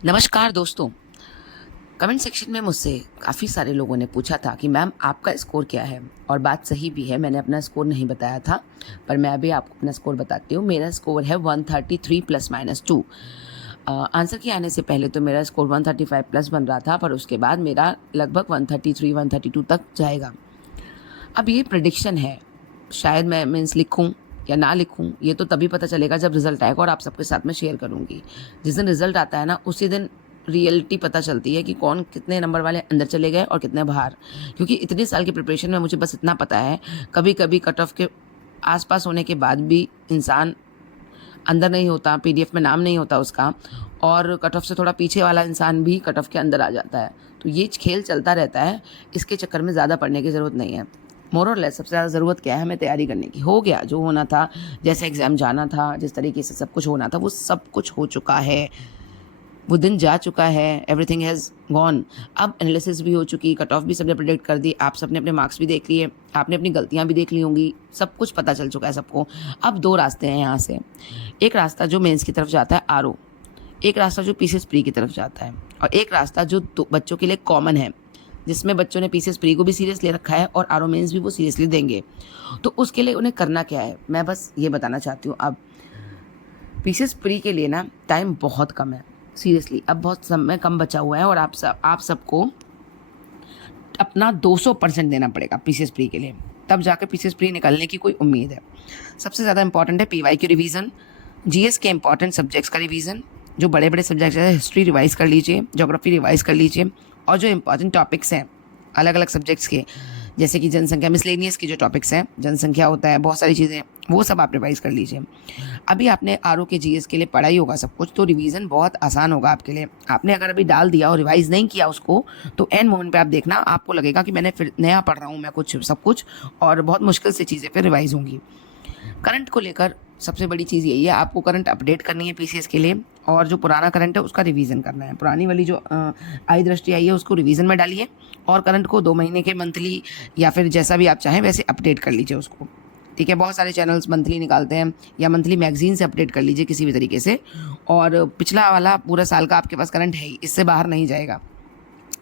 नमस्कार दोस्तों। Comment section में मुझसे काफ़ी सारे लोगों ने पूछा था कि मैम आपका स्कोर क्या है। और बात सही भी है, मैंने अपना स्कोर नहीं बताया था, पर मैं अभी आपको अपना स्कोर बताती हूँ। मेरा स्कोर है 133 प्लस माइनस 2। आंसर के आने से पहले तो मेरा स्कोर 135 प्लस बन रहा था, पर उसके बाद मेरा लगभग 133 132 तक जाएगा। अब ये प्रेडिक्शन है, शायद मैं मीन्स लिखूं या ना लिखूं, ये तो तभी पता चलेगा जब रिजल्ट आएगा, और आप सबके साथ में शेयर करूंगी। जिस दिन रिजल्ट आता है ना, उसी दिन रियलिटी पता चलती है कि कौन कितने नंबर वाले अंदर चले गए और कितने बाहर। क्योंकि इतने साल की प्रिपरेशन में मुझे बस इतना पता है, कभी कभी कट ऑफ के आसपास होने के बाद भी इंसान अंदर नहीं होता, पीडीएफ में नाम नहीं होता उसका, और कट ऑफ से थोड़ा पीछे वाला इंसान भी कट ऑफ के अंदर आ जाता है। तो ये खेल चलता रहता है, इसके चक्कर में ज़्यादा पढ़ने की ज़रूरत नहीं है। मोर और लेस सबसे ज़्यादा ज़रूरत क्या है, हमें तैयारी करने की। हो गया जो होना था, जैसे एग्ज़ाम जाना था, जिस तरीके से सब कुछ होना था, वो सब कुछ हो चुका है। वो दिन जा चुका है, एवरीथिंग हैज़ गॉन। अब एनालिसिस भी हो चुकी, कट ऑफ भी सबने प्रेडिक्ट कर दी, आप सबने अपने मार्क्स भी देख लिए, आपने अपनी गलतियां भी देख ली होंगी, सब कुछ पता चल चुका है सबको। अब दो रास्ते हैं यहाँ से। एक रास्ता जो मेंस की तरफ जाता है आरओ, एक रास्ता जो पीसीएस प्री की तरफ जाता है, और एक रास्ता जो बच्चों के लिए कॉमन है, जिसमें बच्चों ने पीसीएस प्री को भी सीरियस ले रखा है और आरओ मेंस भी वो सीरियसली देंगे। तो उसके लिए उन्हें करना क्या है, मैं बस ये बताना चाहती हूँ। अब पीसीएस प्री के लिए ना टाइम बहुत कम है, सीरियसली अब बहुत समय कम बचा हुआ है, और आप सबको अपना 200% देना पड़ेगा पीसीएस प्री के लिए, तब जाकर पीसीएस प्री निकलने की कोई उम्मीद है। सबसे ज़्यादा इंपॉर्टेंट है पीवाई की रिवीजन, जीएस के इंपॉर्टेंट सब्जेक्ट्स का रिवीजन। जो बड़े बड़े सब्जेक्ट्स हैं, हिस्ट्री रिवाइज कर लीजिए, ज्योग्राफी रिवाइज कर लीजिए, और जो इंपॉर्टेंट टॉपिक्स हैं अलग अलग सब्जेक्ट्स के, जैसे कि जनसंख्या, मिसलेनियस की जो टॉपिक्स हैं, जनसंख्या होता है, बहुत सारी चीज़ें, वो सब आप रिवाइज कर लीजिए। अभी आपने आरओ के जीएस के लिए पढ़ा ही होगा सब कुछ, तो रिवीजन बहुत आसान होगा आपके लिए। आपने अगर अभी डाल दिया और रिवाइज नहीं किया उसको, तो एंड मोमेंट पे आप देखना, आपको लगेगा कि मैंने फिर नया पढ़ रहा हूँ मैं कुछ सब कुछ, और बहुत मुश्किल से चीज़ें फिर रिवाइज होंगी। करंट को लेकर सबसे बड़ी चीज़ यही है, आपको करंट अपडेट करनी है पीसीएस के लिए, और जो पुराना करंट है उसका रिवीजन करना है। पुरानी वाली जो आई दृष्टि आई है उसको रिवीजन में डालिए, और करंट को 2 महीने के मंथली या फिर जैसा भी आप चाहें वैसे अपडेट कर लीजिए उसको। ठीक है, बहुत सारे चैनल्स मंथली निकालते हैं, या मंथली मैगजीन से अपडेट कर लीजिए किसी भी तरीके से। और पिछला वाला पूरा साल का आपके पास करंट है ही, इससे बाहर नहीं जाएगा,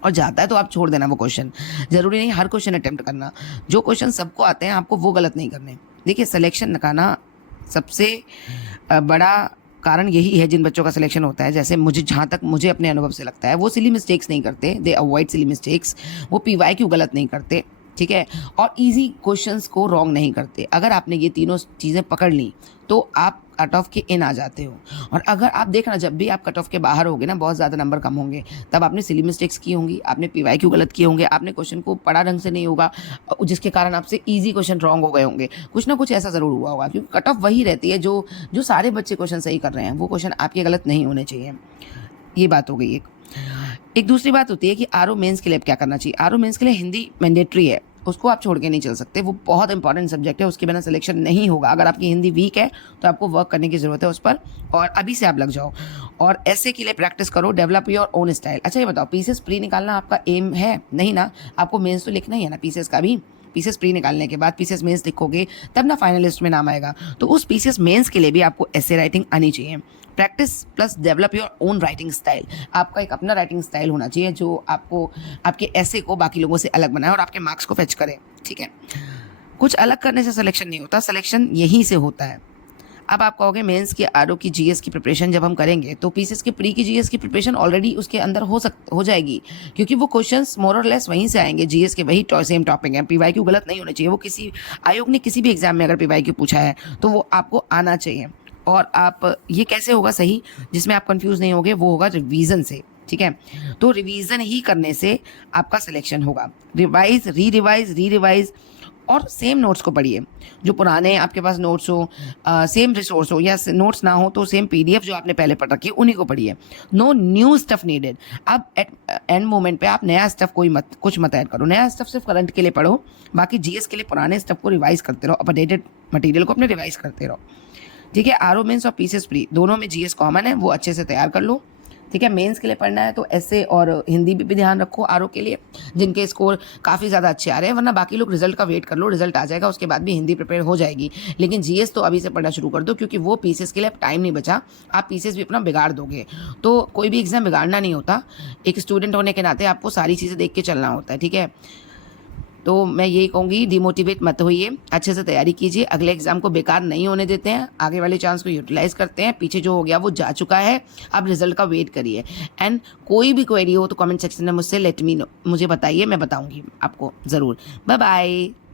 और जाता है तो आप छोड़ देना वो क्वेश्चन। ज़रूरी नहीं हर क्वेश्चन अटेम्प्ट करना, जो क्वेश्चन सबको आते हैं आपको वो गलत नहीं करने। देखिए, सिलेक्शन का सबसे बड़ा कारण यही है, जिन बच्चों का सिलेक्शन होता है, जैसे मुझे, जहाँ तक मुझे अपने अनुभव से लगता है, वो सिली मिस्टेक्स नहीं करते, दे अवॉइड सिली मिस्टेक्स। वो पीवाई क्यों गलत नहीं करते, ठीक है, और इजी क्वेश्चंस को रॉन्ग नहीं करते। अगर आपने ये तीनों चीज़ें पकड़ ली तो आप कट ऑफ के इन आ जाते हो। और अगर आप देखना, जब भी आप कट ऑफ के बाहर होगे ना, बहुत ज़्यादा नंबर कम होंगे, तब आपने सिली मिस्टेक्स की होंगी, आपने पीवाई क्यों गलत किए होंगे, आपने क्वेश्चन को पढ़ा ढंग से नहीं होगा, जिसके कारण आपसे ईजी क्वेश्चन रॉन्ग हो गए होंगे। कुछ ना कुछ ऐसा ज़रूर हुआ होगा, क्योंकि कट ऑफ वही रहती है जो जो सारे बच्चे क्वेश्चन सही कर रहे हैं, वो क्वेश्चन आपके गलत नहीं होने चाहिए। ये बात हो गई एक दूसरी बात होती है कि आरओ मेंस के लिए क्या करना चाहिए। आरओ मेंस के लिए हिंदी मैंडेटरी है, उसको आप छोड़ के नहीं चल सकते, वो बहुत इंपॉर्टेंट सब्जेक्ट है, उसके बिना सिलेक्शन नहीं होगा। अगर आपकी हिंदी वीक है तो आपको वर्क करने की ज़रूरत है उस पर, और अभी से आप लग जाओ। और ऐसे के लिए प्रैक्टिस करो, डेवलप योर ओन स्टाइल। अच्छा, ये बताओ, पीसीएस प्री निकालना आपका एम है? नहीं ना, आपको मेंस तो लिखना ही है ना पीसीएस का भी। पीसीएस प्री निकालने के बाद पीसीएस मेंस लिखोगे, तब ना फाइनल लिस्ट में नाम आएगा। तो उस पीसीएस मेंस के लिए भी आपको ऐसे राइटिंग आनी चाहिए। Practice plus develop your own writing style. आपका एक अपना राइटिंग स्टाइल होना चाहिए, जो आपको, आपके ऐसे को बाकी लोगों से अलग बनाए और आपके मार्क्स को फेच करे। ठीक है, कुछ अलग करने से सिलेक्शन नहीं होता, सिलेक्शन यहीं से होता है। अब आप कहोगे मेंस की, आरओ की जीएस की प्रिपरेशन जब हम करेंगे, तो पीसीएस की प्री की जीएस की प्रिपरेशन ऑलरेडी उसके अंदर हो जाएगी, क्योंकि वो क्वेश्चंस मोर और लेस वहीं से आएंगे। जीएस के वही सेम टॉपिक है, पीवाई क्यू गलत नहीं होने चाहिए। वो किसी आयोग ने किसी भी एग्जाम में अगर पीवाई क्यू पूछा है तो वो आपको आना चाहिए। और आप, ये कैसे होगा सही, जिसमें आप कंफ्यूज नहीं होगे, वो होगा रिवीजन से। ठीक है, तो रिवीजन ही करने से आपका सिलेक्शन होगा। रिवाइज, री रिवाइज, और सेम नोट्स को पढ़िए। जो पुराने आपके पास नोट्स हो, सेम रिसोर्स हो, या नोट्स ना हो तो सेम पीडीएफ जो आपने पहले पढ़ रखी है उन्हीं को पढ़िए। No new stuff needed. अब एट एंड मोमेंट पे आप नया स्टफ कुछ मत ऐड करो। नया स्टफ सिर्फ करंट के लिए पढ़ो, बाकी जीएस के लिए पुराने स्टफ को रिवाइज करते रहो, अपडेटेड मटेरियल को अपने रिवाइज करते रहो। ठीक है, आरओ मेंस और पीसीएस प्री दोनों में जीएस कॉमन है, वो अच्छे से तैयार कर लो। ठीक है। मेंस के लिए पढ़ना है तो ऐसे और हिंदी भी ध्यान रखो आरओ के लिए, जिनके स्कोर काफ़ी ज़्यादा अच्छे आ रहे हैं, वरना बाकी लोग रिजल्ट का वेट कर लो, रिजल्ट आ जाएगा उसके बाद भी हिंदी प्रिपेयर हो जाएगी। लेकिन जीएस तो अभी से पढ़ना शुरू कर दो, क्योंकि वो पीसीएस के लिए अब टाइम नहीं बचा, आप पीसीएस भी अपना बिगाड़ दोगे। तो कोई भी एग्ज़ाम बिगाड़ना नहीं होता, एक स्टूडेंट होने के नाते आपको सारी चीज़ें देख के चलना होता है, ठीक है। तो मैं यही कहूँगी, डिमोटिवेट मत होइए, अच्छे से तैयारी कीजिए, अगले एग्जाम को बेकार नहीं होने देते हैं, आगे वाले चांस को यूटिलाइज करते हैं, पीछे जो हो गया वो जा चुका है, अब रिजल्ट का वेट करिए। एंड कोई भी क्वेरी हो तो कमेंट सेक्शन में मुझसे लेट मी नो, मुझे बताइए, मैं बताऊँगी आपको ज़रूर। Bye bye.